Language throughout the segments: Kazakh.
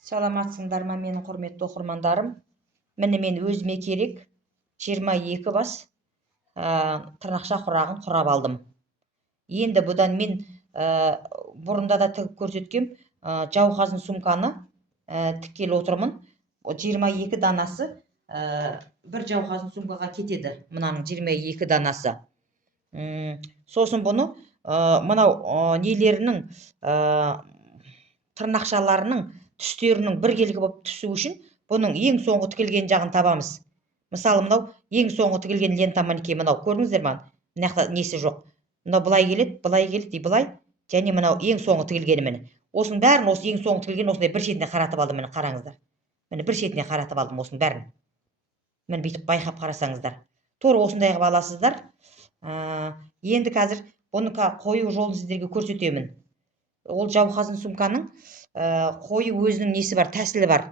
Саламатсыңдар ма менің құрметті оқырмандарым? Міне мен өзіме керек 22 бас тырнақша құрағын құрап алдым. Енді бұдан мен бұрында да тігіп көрсеткем, жауқазын сумканы тіккелі отырмын. 22 данасы бір жауқазын сумкаға кетеді. Мынаның 22 данасы. Сосын бұны мынау нелерінің тырнақшаларының түстерінің біркелкі болып түсу үшін бұның ең соңғы тігілген жағын табамыз. Мысалы, мынау ең соңғы тігілген лента мінекей, мынау көрдіңіздер ме? Мына жақта несі жоқ. Мынау былай келеді, былай, және мынау ең соңғы тігілгені міне. Осының бәрін, осы ең соңғы тігілген осындай бір шетіне қаратып алдым, міне қараңыздар. Міне бір шетіне қаратып алдым осының бәрін. Міне бүйтіп байқап қарасаңыздар. Тура осындай қылып аласыздар. Енді қазір бұны қою жолын сіздерге көрсетемін. Ол жауқазын сумканың қою өзінің несі бар, тәсілі бар.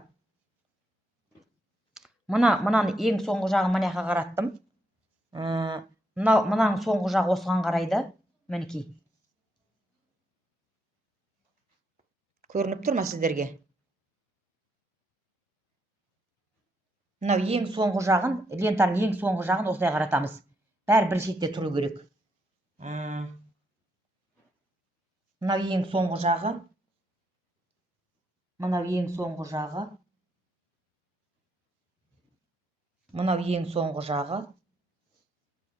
Мынаны ең соңғы жағын мына жаққа қараттым. Мынаның соңғы жағы осыған қарайды. Мінекей. Көрініп тұр ма сіздерге? Мынау ең соңғы жағын, лентаның ең соңғы жағын осылай қаратамыз. Бәрі бір шетте тұру керек. Мынау ең соңғы жағы. Мынау ең соңғы жағы. Мынау ең соңғы жағы.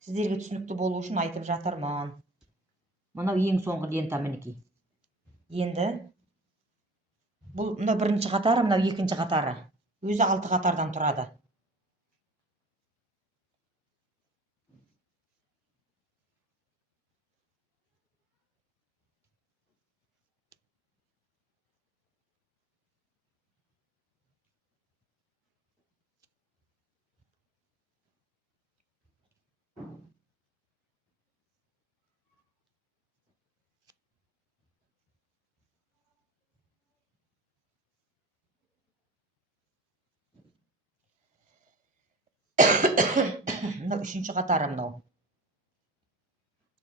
Сіздерге түсінікті болу үшін айтып жатырмын. Мынау ең соңғы лента мінекей. Енді мынау бірінші қатары, мынау екінші қатары. Өзі 6 қатардан тұрады. Мынау үшінші қатары, мынау.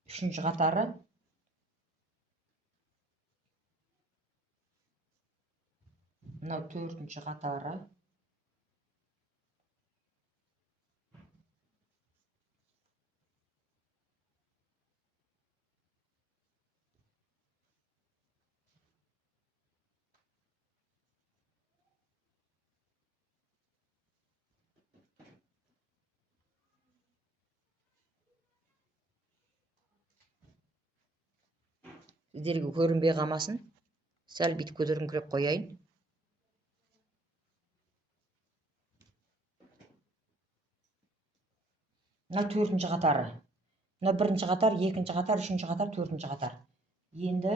Үшінші қатары. Мынау төртінші қатары. Сіздерге көрінбей қалмасын. Сәл бүйтіп көтеріңкіреп қояйын. Мынау төртінші қатары. Мынау бірінші қатар, екінші қатар, үшінші қатар, төртінші қатар. Енді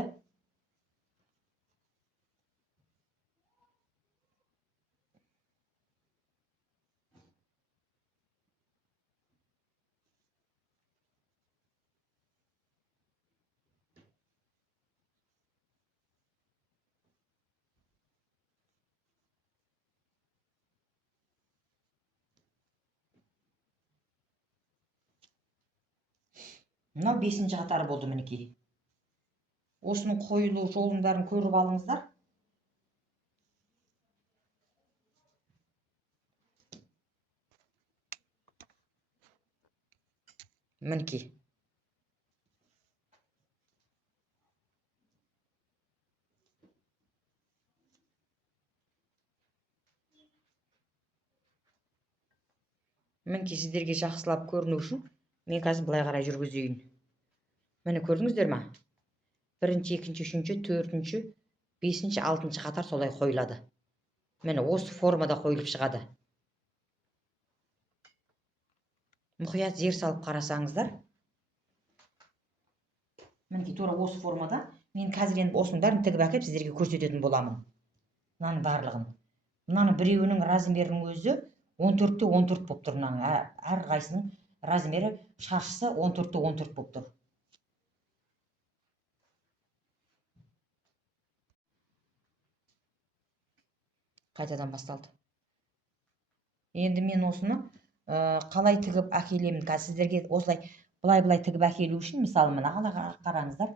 мынау бесінші қатары болды мінекей. Осының қойылу жолын бәрін көріп алыңыздар. Мінекей. Мінекей сіздерге жақсылап көріну үшін мен қазір былай қарай жүргізейін. Міне көрдіңіздер ма? Бірінші, екінші, үшінші, төртінші, бесінші, алтыншы қатар солай қойылады. Міне осы формада қойылып шығады. Мұқият зер салып қарасаңыздар. Мінекей тура осы формада мен қазір енді осының бәрін тігіп әкеліп сіздерге көрсететін боламын. Мынаның барлығын. Мынаның біреуінің размерінің өзі 14-те 14 болып тұр. Әр қайсының размері шаршысы 14-те 14 болып тұр. Қайтадан басталды. Енді мен осыны қалай тігіп әкелемін? Сіздерге осылай былай тігіп әкелу үшін, мысалы, мына қараңыздар.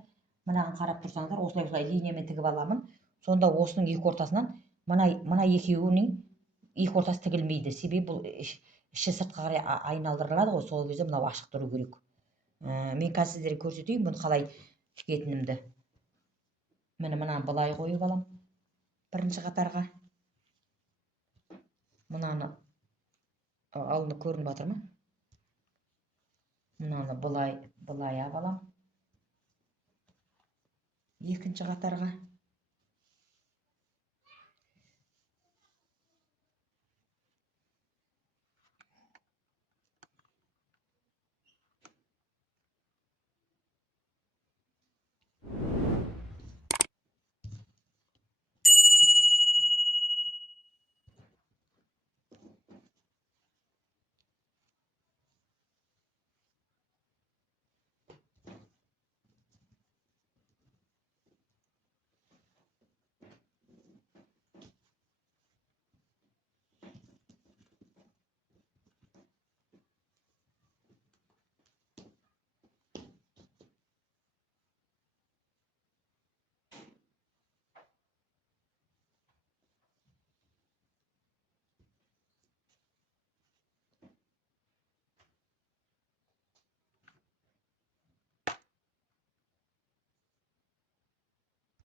Мынаған қарап тұрсаңыздар, осылай линиямен тігіп аламын. Сонда осының екі ортасынан мына екеуінің екі ортасы тігілмейді. Себебі бұл іші сыртқа қарай айналдырылады ғой, сол кезде мынау ашық тұру керек. Мен қазір сіздерге көрсетейін бұны қалай тігетінімді. Міне мынаны былай қойып алам бірінші қатарға. Мынаны алынып көрініп жатыр ма? Мынаны былай алып алам екінші қатарға.